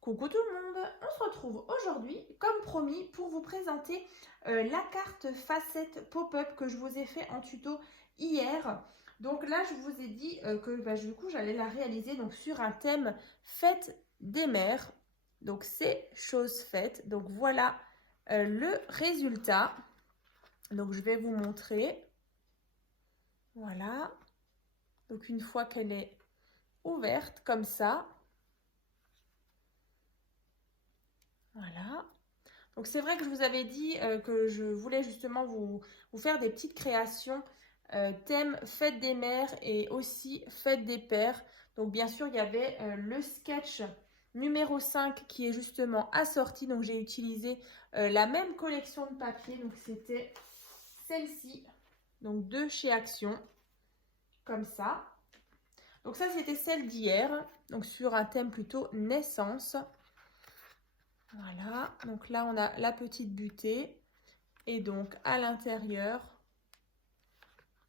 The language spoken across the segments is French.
Coucou tout le monde, on se retrouve aujourd'hui, comme promis, pour vous présenter la carte facette pop-up que je vous ai fait en tuto hier. Donc là, je vous ai dit que du coup, j'allais la réaliser donc, sur un thème fête des mères. Donc c'est chose faite. Donc voilà le résultat. Donc je vais vous montrer. Voilà. Donc une fois qu'elle est ouverte comme ça, voilà. Donc c'est vrai que je vous avais dit que je voulais justement vous faire des petites créations thème fête des mères et aussi fête des pères. Donc bien sûr il y avait le sketch numéro 5 qui est justement assorti. Donc j'ai utilisé la même collection de papier. Donc c'était celle-ci, donc de chez Action, comme ça. Donc ça c'était celle d'hier, donc sur un thème plutôt naissance. Voilà, donc là on a la petite butée et donc à l'intérieur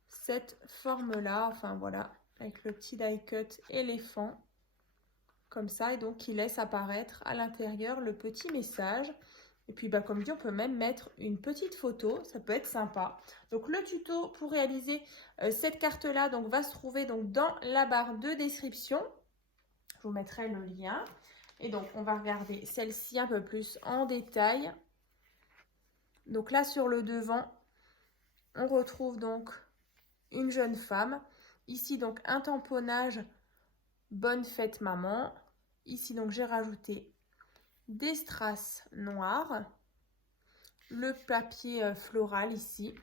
cette forme-là, enfin voilà, avec le petit die cut éléphant comme ça, et donc qui laisse apparaître à l'intérieur le petit message. Et puis comme dit, on peut même mettre une petite photo, ça peut être sympa. Donc le tuto pour réaliser cette carte-là donc va se trouver donc dans la barre de description. Je vous mettrai le lien. Et donc, on va regarder celle-ci un peu plus en détail. Donc là, sur le devant, on retrouve donc une jeune femme. Ici, donc, un tamponnage « Bonne fête, maman ». Ici, donc, j'ai rajouté des strass noirs. Le papier floral ici.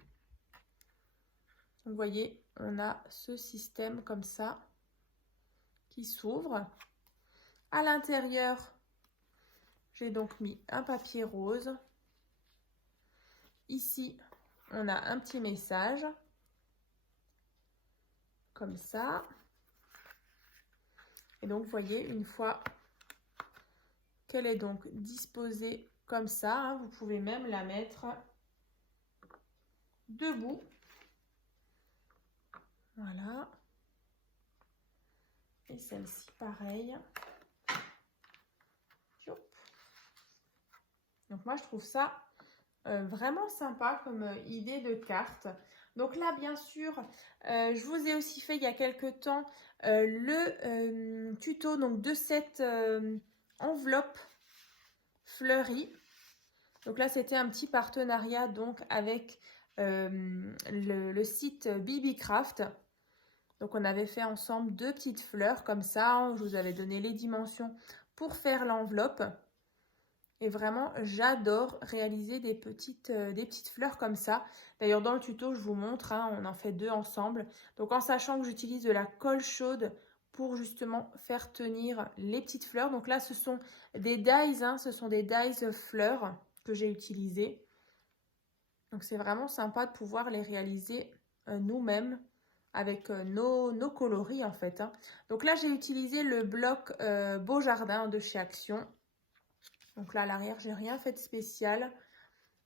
Vous voyez, on a ce système comme ça qui s'ouvre. À l'intérieur, j'ai donc mis un papier rose. Ici, on a un petit message, comme ça. Et donc, vous voyez, une fois qu'elle est donc disposée comme ça, hein, vous pouvez même la mettre debout. Voilà. Et celle-ci, pareil. Donc, moi, je trouve ça vraiment sympa comme idée de carte. Donc là, bien sûr, je vous ai aussi fait il y a quelques temps le tuto donc, de cette enveloppe fleurie. Donc là, c'était un petit partenariat donc, avec le site BBCraft. Donc on avait fait ensemble 2 petites fleurs comme ça. Je vous avais donné les dimensions pour faire l'enveloppe. Et vraiment, j'adore réaliser des petites fleurs comme ça. D'ailleurs, dans le tuto, je vous montre, hein, on en fait 2 ensemble. Donc, en sachant que j'utilise de la colle chaude pour justement faire tenir les petites fleurs. Donc là, ce sont des dies, hein, ce sont des dies fleurs que j'ai utilisées. Donc, c'est vraiment sympa de pouvoir les réaliser nous-mêmes avec nos coloris en fait. Hein. Donc là, j'ai utilisé le bloc Beau Jardin de chez Action. Donc là, à l'arrière, j'ai rien fait de spécial.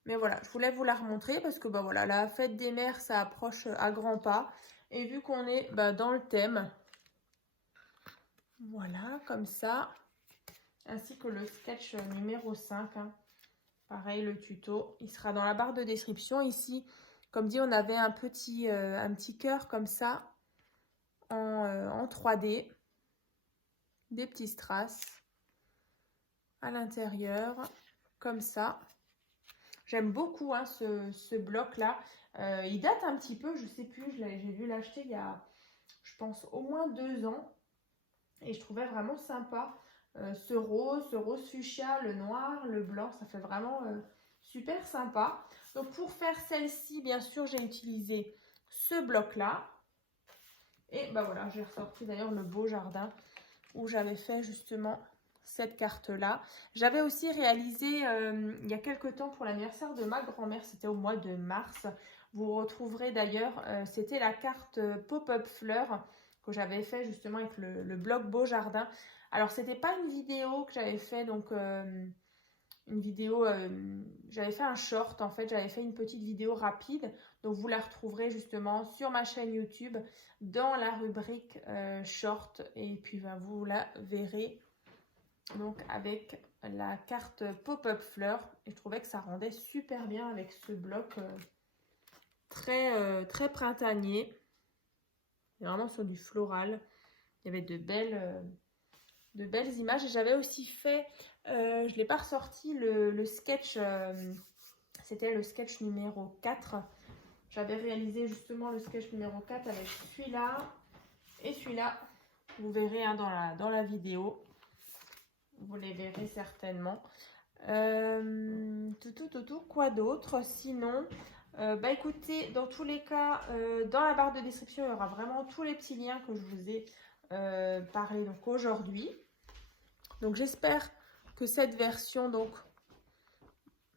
Mais voilà, je voulais vous la remontrer parce que voilà, la fête des mères, ça approche à grands pas. Et vu qu'on est dans le thème, voilà, comme ça. Ainsi que le sketch numéro 5. Hein. Pareil, le tuto, il sera dans la barre de description. Ici, comme dit, on avait un petit cœur comme ça en 3D. Des petits strass à l'intérieur, comme ça. J'aime beaucoup hein, ce bloc-là. Il date un petit peu, je sais plus, j'ai dû l'acheter il y a, je pense, au moins 2 ans. Et je trouvais vraiment sympa ce rose fuchsia, le noir, le blanc. Ça fait vraiment super sympa. Donc pour faire celle-ci, bien sûr, j'ai utilisé ce bloc-là. Et voilà, j'ai ressorti d'ailleurs le Beau Jardin où j'avais fait justement cette carte-là. J'avais aussi réalisé il y a quelques temps pour l'anniversaire de ma grand-mère, c'était au mois de mars. Vous retrouverez d'ailleurs, c'était la carte pop-up fleurs que j'avais fait justement avec le bloc Beau Jardin. Alors, c'était pas une vidéo que j'avais fait, donc une vidéo, j'avais fait un short en fait, j'avais fait une petite vidéo rapide. Donc, vous la retrouverez justement sur ma chaîne YouTube dans la rubrique short et puis vous la verrez Donc avec la carte pop-up fleurs. Et je trouvais que ça rendait super bien avec ce bloc très printanier. Et vraiment sur du floral. Il y avait de belles images. Et j'avais aussi fait, je ne l'ai pas ressorti, le sketch. C'était le sketch numéro 4. J'avais réalisé justement le sketch numéro 4 avec celui-là et celui-là. Vous verrez hein, dans la vidéo. Vous les verrez certainement. Quoi d'autre sinon bah écoutez, dans tous les cas, dans la barre de description, il y aura vraiment tous les petits liens que je vous ai parlé donc aujourd'hui. Donc j'espère que cette version donc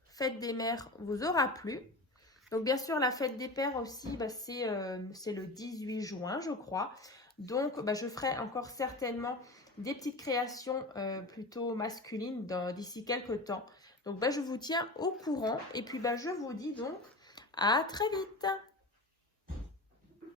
Fête des Mères vous aura plu. Donc bien sûr la Fête des Pères aussi, bah, c'est le 18 juin je crois. Donc bah, je ferai encore certainement des petites créations plutôt masculines d'ici quelques temps. Donc bah, je vous tiens au courant et puis bah, je vous dis donc à très vite.